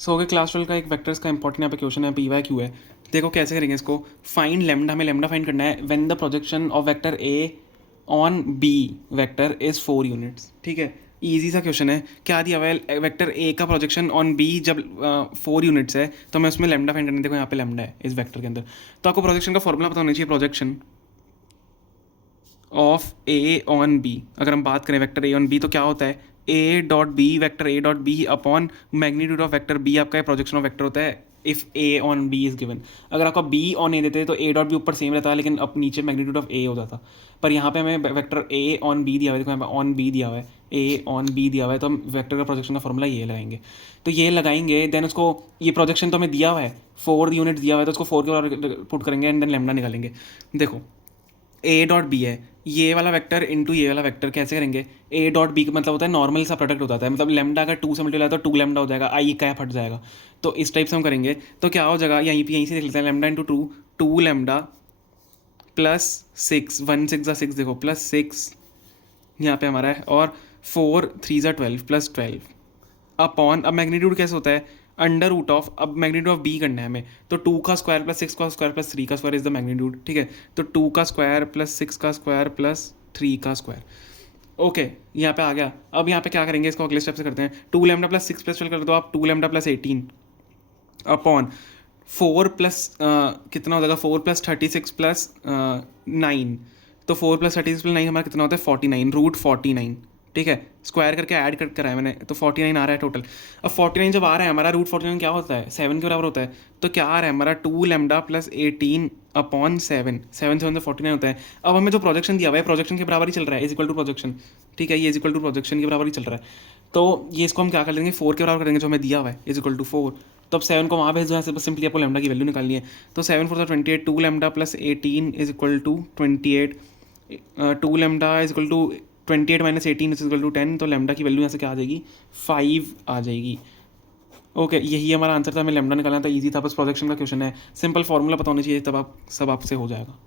सो अगर क्लास 12 का एक वेक्टर्स का इंपॉर्टेंट यहाँ पे क्वेश्चन है, PYQ है। देखो कैसे करेंगे इसको। फाइंड लेमडा, हमें लेमडा फाइंड करना है when the projection of vector A on B vector is 4 units. ठीक है, ईजी सा क्वेश्चन है। क्या दिया हुआ है, वेक्टर ए का प्रोजेक्शन ऑन बी जब 4 यूनिट्स है तो हमें उसमें लेमडा फाइंड करना है। देखो यहाँ पे लेमडा है इस वेक्टर के अंदर, तो आपको प्रोजेक्शन का फॉर्मूला पता होना चाहिए। Projection of A on B, अगर हम बात करें वेक्टर ए ऑन बी तो क्या होता है, A dot B, vector A dot B upon magnitude of vector B, आपका प्रोजेक्शन ऑफ वेक्टर होता है if A on B is given. अगर आपका बी ऑन ए देते तो ए डॉट बी ऊपर सेम रहता है, लेकिन अब नीचे मैग्नीट्यूड ऑफ ए हो जाता। पर यहाँ पे हमें वेक्टर ए ऑन बी दिया हुआ है। देखो यहाँ पे ऑन बी दिया हुआ है, ए ऑन बी दिया हुआ है, तो हम वेक्टर का प्रोजेक्शन का फॉर्मूला ये लगाएंगे। तो ये लगाएंगे, देन उसको, ये प्रोजेक्शन तो हमें दिया हुआ है, 4 यूनिट दिया हुआ है, तो उसको 4 के बराबर पुट करेंगे एंड देन लेमडा निकालेंगे। देखो ए डॉट बी है, ये वाला वेक्टर इंटू ये वाला वेक्टर कैसे करेंगे। ए डॉट बी का मतलब होता है नॉर्मल सा प्रोडक्ट होता है, मतलब लेमडा अगर 2 से मल्टीप्लाई तो 2 लेमडा हो जाएगा, आई का फट जाएगा। तो इस टाइप से हम करेंगे तो क्या हो जाएगा, यहीं से देख लेते हैं। लेमडा इंटू 2, 2 लेमडा प्लस 6, 1 6 ज़ा 6, देखो प्लस 6 यहाँ पे हमारा है, और 4 3 ज़ा 12 प्लस 12 अपॉन, अब मैग्नीट्यूड कैसे होता है, अंडर रूट ऑफ, अब मैग्नीट्यूड ऑफ बी करना है हमें, तो 2 का स्क्वायर प्लस 6 का स्क्वायर प्लस 3 का स्क्वायर इज द मैग्नीट्यूड। ठीक है, तो 2 का स्क्वायर प्लस 6 का स्क्वायर प्लस 3 का स्क्वायर। ओके, यहाँ पे आ गया। अब यहाँ पे क्या करेंगे, इसको अगले स्टेप से करते हैं। 2 लेमडा प्लस 6 प्लस 12 कर दो आप, 2 लेमडा प्लस 18 अपॉन 4 प्लस कितना हो जाएगा, 4 प्लस 36 प्लस 9, तो 4 प्लस 36 प्लस 9 हमारा कितना होता है 49, रूट 49। ठीक है, स्क्वायर करके ऐड कर कराया मैंने, तो 49 आ रहा है टोटल। अब 49 जब आ रहा है हमारा, रूट 49 क्या होता है 7 के बराबर होता है, तो क्या आ रहा है हमारा 2 लेमडा प्लस 18 अपॉन 7, 7 से 49 होता है। अब हमें जो प्रोजेक्शन दिया हुआ है प्रोजेक्शन के बराबर ही चल रहा है, इज इक्वल टू प्रोजेक्शन। ठीक है, ये इज इक्वल टू प्रोजेक्शन के बराबर ही चल रहा है, तो ये इसको हम क्या कर लेंगे 4 के बराबर करेंगे जो हमें दिया हुआ है, इज इक्वल टू 4। तो अब 7 को वहाँ भेज दो, यहाँ से बस सिंपली आपको लेमडा की वैल्यू निकालनी है। तो 7 4 28, 2 lambda plus 18 is equal to 28, 2 lambda is equal to 28 minus 18 is equal to 10, तो लेमडा की वैल्यू यहाँ से क्या आ जाएगी 5 आ जाएगी। ओके, यही हमारा आंसर था, हमें लेमडा निकालना था, ईजी था, बस प्रोजेक्शन का क्वेश्चन है, सिंपल फॉर्मूला पता होना चाहिए, तब आप सब आपसे हो जाएगा।